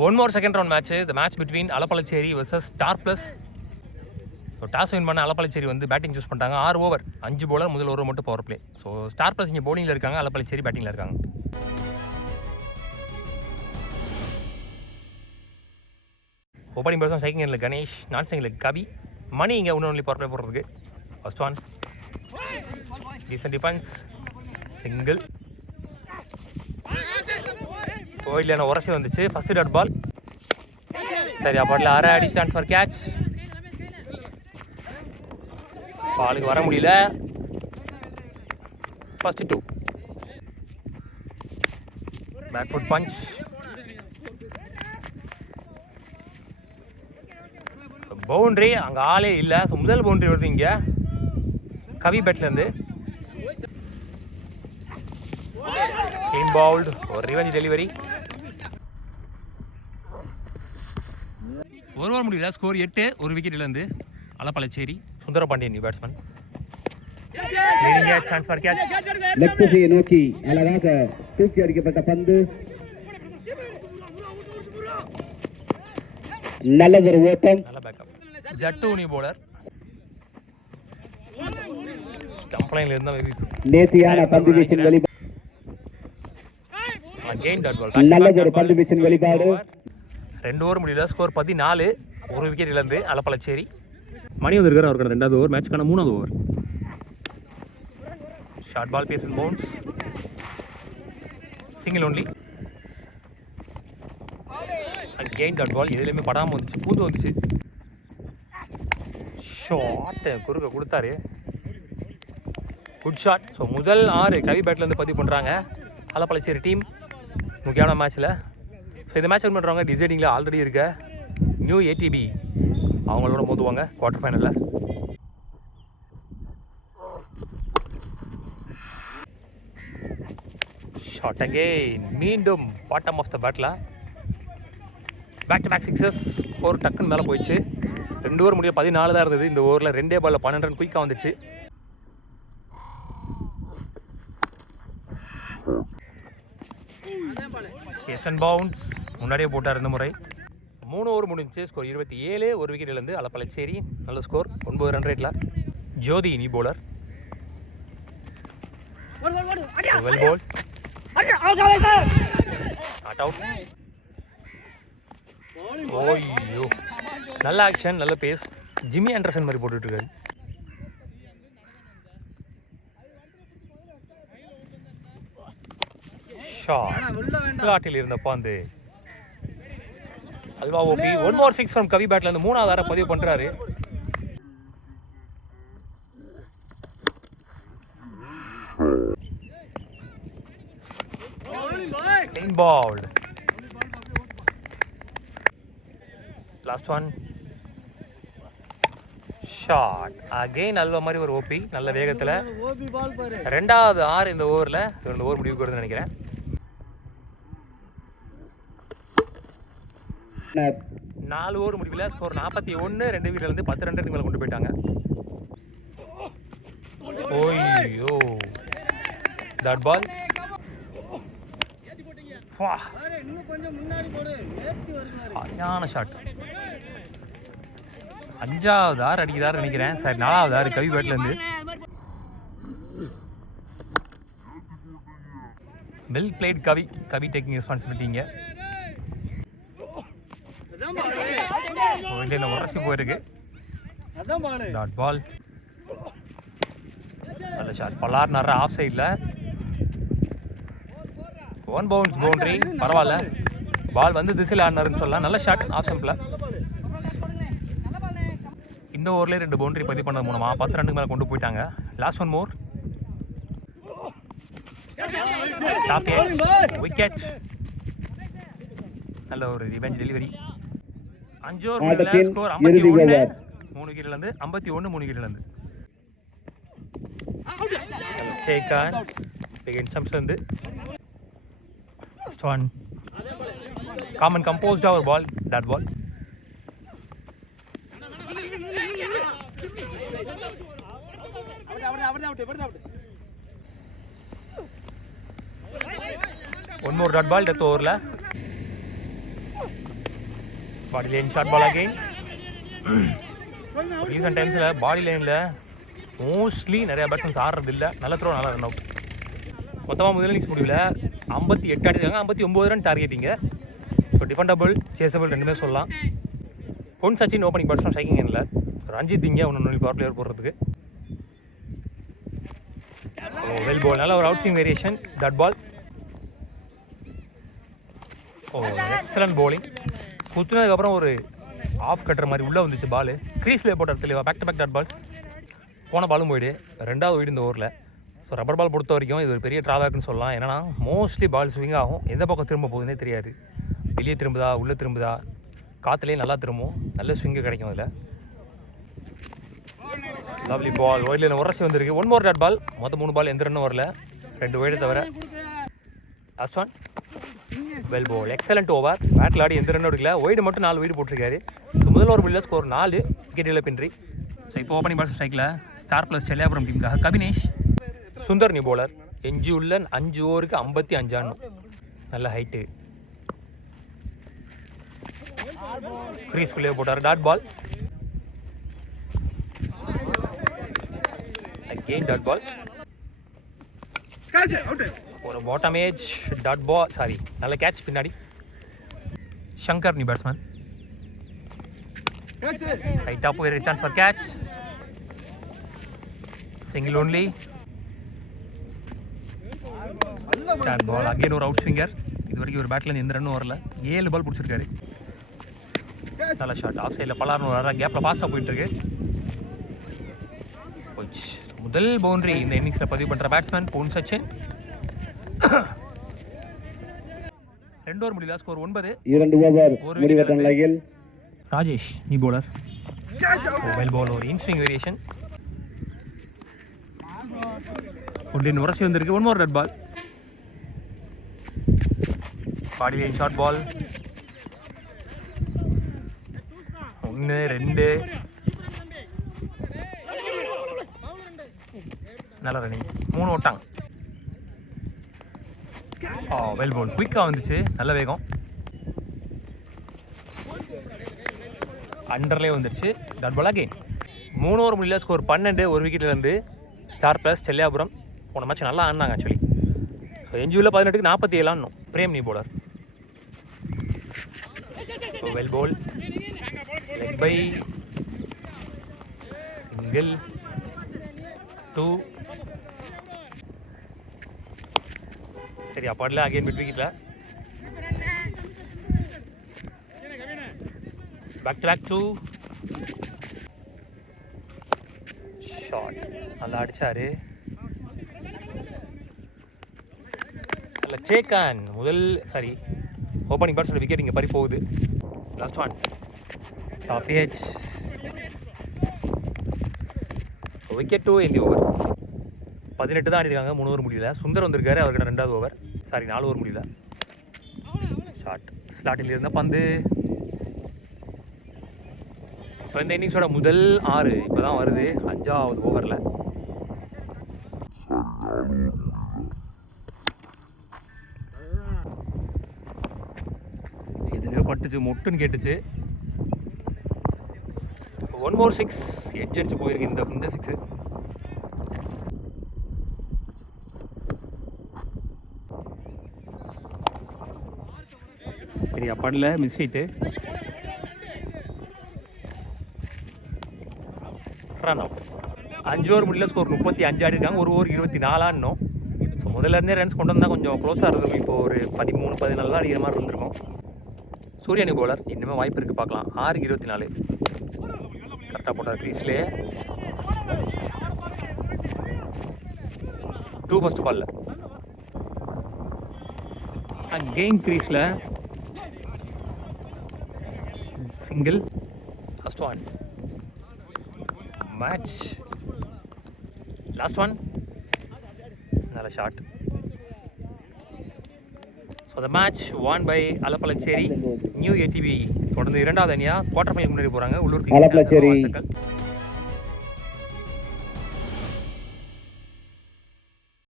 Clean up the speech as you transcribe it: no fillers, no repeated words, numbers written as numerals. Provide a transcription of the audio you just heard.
One more second round match. The match between Alappalacheri versus star plus. So toss win பண்ண அலப்பளச்சேரி வந்து batting choose பண்ணிட்டாங்க. 6 over 5 bowler, முதல் over மட்டும் power play. So star plus இங்கே பவுலிங்கில் இருக்காங்க, அலப்பளச்சேரி பேட்டிங்கில் இருக்காங்க. ஓப்பனிங் பேட்ஸ்மேன் செகண்ட் எண்ணில் கணேஷ், நான் செகண்டில் கபி, மணி இங்கே ஒன்லி பவர் பிளே போடுறதுக்கு. First one decent defence, single. கோயிலான உரசி வந்துச்சு. First dot ball. சரி, அப்பாட்டில் அரை அடி சான்ஸ் ஃபார் கேட்ச். பாலுக்கு வர முடியல. First 2 back foot punch. Boundary, அங்கே ஆளே இல்லை. ஸோ முதல் பவுண்ட்ரி வருது இங்கே கவி பேட்லேருந்து. கிளீன் பவுல்டு, ஒரு ரிவெஞ்ச் டெலிவரி. ஒரு ஓவர் முடியல. ஸ்கோர் 8, ஒரு விக்கெட்லேருந்து Alappalacheri. Sundarapandian new batsman. Chance for catch. Left திசையை நோக்கி அழகாக தூக்கி அடிக்கப்பட்ட பந்து. நல்லதொரு ஓட்டம், நல்ல backup. Jattu new bowler. Stump லைன்ல இருந்தா நேர்த்தியான பந்து வீச்சின் வெளிப்பாடு. Again dot ball. நல்லதொரு பந்து வீச்சின் வெளிப்பாடு. 2 ஓவர் முடியல. ஸ்கோர் 14, ஒரு விக்கெட் இழந்து அலப்பளச்சேரி. மணி வந்திருக்காரு, அவருக்கு 2வது ஓவர், மேட்ச்க்கான 3வது over. Short ball, pace and bounce, single only. Again dot ball. எதுலையுமே படாமல் வந்துச்சு, பூந்து வந்துச்சு. ஷாட் குறுக்க கொடுத்தாரு, குட் ஷாட். ஸோ முதல் 6 கவி பேட்லேருந்து பதிவு பண்ணுறாங்க அலப்பளச்சேரி டீம் முக்கியமான மேட்ச்சில். ஸோ இந்த மேட்ச் வின் பண்ணுறவங்க டிசைடிங்கில் ஆல்ரெடி இருக்க நியூ ஏடிபி அவங்களோட மோதுவாங்க குவார்டர் ஃபைனலில். ஷாட் அகெயின், மீண்டும் பாட்டம் ஆஃப் த பேட்டில். Back to back sixes. ஒரு டக்குன்னு மேலே போயிடுச்சு. 2 ஓவர் முடிய 14 தான் இருந்தது. இந்த ஓவரில் 2 பாலில் 12 ரன் குயிக்காக வந்துச்சு. எஸ்என் பவுன்ஸ் முன்னாடியே போட்டார் இந்த முறை. 3 ஓவர் முடிஞ்சு. ஸ்கோர் 27, ஒரு விக்கெட் இழந்து அலப்பளச்சேரி. நல்ல ஸ்கோர், 9 ரன் ரேட்டில். Jothi new bowler. Well ball, not out. ஓய்யோ, நல்ல ஆக்ஷன், நல்ல பேஸ். ஜிம்மி ஆண்டர்சன் மாதிரி போட்டுட்டு இருக்காரு. ஷாட்டில் இருந்த பாந்து அல்வா ஓபி. 1 more 6 ஃப்ரம் கவி பேட்ல இருந்து 3வது ஆரை பதிவு பண்றாரு. Clean bowled. Last one shot again. அல்வா மாதிரி ஒரு ஓபி, நல்ல வேகத்தில். 2வது 6 இந்த ஓவரில். 2 ஓவர் முடிவுக்கு வருதுன்னு நினைக்கிறேன். 4 ஓவர் முடிவில். ஸ்கோர் 41, 2 விக்கெட்லேருந்து 10 ரன் மேலே கொண்டு போயிட்டாங்க. ஓய்யோ, தட் பால். சரியான ஷாட். 5வது ஆறு அடிக்கிறாரு நினைக்கிறேன். சரி, 4வது ஆறு கவி பேட்லேருந்து. Well played Kavi. Kavi taking ரெஸ்பான்சிபிலிட்டிங்க. உரசி போயிருக்கு. Dot ball. நல்ல ஷாட். பல்லார் நடுற ஆஃப் சைடில். 1 பவுன்ஸ் பவுண்டரி. பரவாயில்ல, பால் வந்து திசையில் ஆடினாருன்னு சொல்லலாம். நல்ல ஷாட் ஆஃப் ஸ்டம்பில். இந்த ஓவர்லேயே 2 பவுண்டரி பதிவு பண்ணது மூலமாக 10 ரன்னுக்கு மேலே கொண்டு போயிட்டாங்க. Last 1 more. Top wicket. நல்ல ஒரு ரிவெஞ்ச் டெலிவரி. 5 ஓவர் முடியல. ஸ்கோர் 51, 3 விக்கெட்லேருந்து 51, 3 விக்கெட்லேருந்து. டேக் ஆன் பிகின் சம்ஸ்லேருந்து. ஃபர்ஸ்ட் ஒன் காமன் கம்போஸ்டாக ஒரு ball, dot ball. One more dot ball death ஓவரில். Body line short ball again. Recent டைம்ஸில் பாடி லைனில் மோஸ்ட்லி நிறையா பேட்ஸ்மேன்ஸ் ஆடுறது இல்லை. நல்ல த்ரோ, நல்லா ரன் அவுட். மொத்தமாக முதல் இன்னிங்ஸ் முடிவில் 58 அடிச்சாங்க, 59 ரன் டார்கெட்டிங்க. ஸோ டிஃபெண்டபிள், சேசபிள் ரெண்டுமே சொல்லலாம். பொன் சச்சின் ஓப்பனிங் பேட்ஸ்மேன் ஸ்ட்ரைக்கிங் எண்ணில். ரஞ்சித் இங்கே ஒன்று பவர் பிளேயர் போடுறதுக்கு. வெல் பால், நல்ல ஒரு outswing variation. Dot ball. Excellent bowling. குத்துனதுக்கப்புறம் ஒரு ஆஃப் கட்டுற மாதிரி உள்ளே வந்துச்சு பால். க்ரீஸில் போட்ட இடத்துல back to back dot balls. போன பாலும் போயிடு, ரெண்டாவது போயிடு இந்த ஓவரில். ஸோ ரப்பர் பால் பொறுத்த வரைக்கும் இது ஒரு பெரிய ட்ராபேக்னு சொல்லலாம். என்னன்னா மோஸ்ட்லி பால் ஸ்விங் ஆகும், எந்த பக்கம் திரும்ப போகுதுன்னே தெரியாது. வெளியே திரும்புதா, உள்ளே திரும்புதா, காற்றுலேயே நல்லா திரும்பும், நல்ல ஸ்விங்கு கிடைக்கும் அதில். லவ்லி பால், ஒயிட்ல உரசி வந்திருக்கு. 1 more டாட் பால். மொத்தம் 3 பால், எந்த ரன்னும் வரல, 2 வைடு தவிர. Last one well ball, excellent over. பேட்டில் ஆடி எந்த ரன்னும் எடுக்கல, ஒய்டு மட்டும் 4 வைடு போட்டிருக்காரு. முதல் ஒரு மில்ல ஸ்கோர் 4 விக்கெட் இழப்பின்றி. ஸோ இப்போ ஓப்பனிங் பால் ஸ்ட்ரைக்கில் ஸ்டார் ப்ளஸ் செல்லியாபுரம் டீமுக்காக கபினேஷ். Sundar new bowler. எஞ்சி உள்ள 5 ஓவருக்கு 55 ஆடணும். நல்ல ஹைட்டு. க்ரீஸ்குள்ளே போட்டார். Dot ball again. Dot ball. ஒரு bottom edge dot ball, sorry நல்ல கேட்ச் பின்னாடி. Shankar new batsman. ரைட்டாக போயிருக்கு, chance for catch. Single only. Dot ball again. ஒரு அவுட் ஸ்விங்கர். இது வரைக்கும் ஒரு பேட்டில் எந்த ரன்னும் வரல, 7 பால் பிடிச்சிருக்காரு. நல்ல ஷாட். ஆஃப் சைடில் பலார்னு வர கேப்பில் ஃபாஸ்ட்டாக போயிட்டுருக்கு. முதல் பவுண்டரி இந்த இன்னிங்ஸில் பதிவு பண்ணுற பேட்ஸ்மேன் பொன் சச்சின். 2 ஓவர் முடியல, ஸ்கோர் 9. 2 ஓவர் முடிவற்ற நிலையில் ராஜேஷ் நீ பவுலர். வெல் பால், ஒரு இன்ஸ்விங் வேரியேஷன். ஒன்றின் உரசி வந்திருக்கு. 1 more dot ball. Body line short ball. 1 2. நல்ல ரன்னிங், 3 ஓட்டாங்க. வெல் பால், குயிக்காக வந்துச்சு, நல்ல வேகம். அண்டர்லேயே வந்துருச்சு. Dot ball again. 3 ஓவர் முடியல, ஸ்கோர் 12. ஒரு விக்கெட்லேருந்து ஸ்டார் ப்ளஸ் செல்லியாபுரம். போன மேட்ச் நல்லா ஆடினாங்க ஆக்சுவலி. ஸோ எஞ்சியூவில் 18க்கு 47 ஆடணும். Prem new bowler. Well ball, leg bye, single 2. சரி அப்பாடில் அகெயின் மிட் விக்கெட்டில். Back to back 2 shot. நல்லா அடிச்சாரு. நல்ல சேக்கான். சாரி ஓப்பனிங் பேட்ஸ்மேன் விக்கெட் இங்கே பறி போகுது. Last one top edge. Wicket 2 இந்த ஓவர். 18 தான் ஆடிருக்காங்க, 3 ஓவர் முடியல. சுந்தர் வந்திருக்காரு, அவருக்கு 2வது ஓவர், சாரி 4 ஓவர் முடியல. ஷாட் ஸ்லாட்டில் இருந்த பந்து. ஸோ இந்த இன்னிங்ஸோட முதல் 6 இப்போ தான் வருது, 5வது ஓவரில். எதுலையோ பட்டுச்சு, மொட்டுன்னு கேட்டுச்சு. 1 more 6 எட்ஜ் அடிச்சு போயிருக்கு இந்த 6. சரி அப்பாடில் மிஸ் ஆயிட்டு. Run out. 5 ஓவர் முடியல, ஸ்கோர் 35 ஆடிருக்காங்க. 1 ஓவர் 24 ஆடணும். ஸோ முதல்ல இருந்தே ரன்ஸ் கொண்டு வந்தால் கொஞ்சம் க்ளோஸாக இருந்தது. இப்போ ஒரு 13 14 தான் அடிக்கிற மாதிரி இருந்திருக்கும். சூரியனி பவுலர், இன்னுமே வாய்ப்பு இருக்குது, பார்க்கலாம். 6க்கு 24 கரெக்டாக போட்டார் க்ரீஸ்லேயே. 2 ஃபர்ஸ்ட் பாலில் அகெயின் க்ரீஸில் single. Last one match. Last one நல்ல shot. So the match won by அலப்பளச்சேரி நியூ ஏடிபி. தொடர்ந்து 2வது அணியாக குவார்டர் ஃபைனல் முன்னேறி போகிறாங்க. உள்ளூர் அலப்பளச்சேரி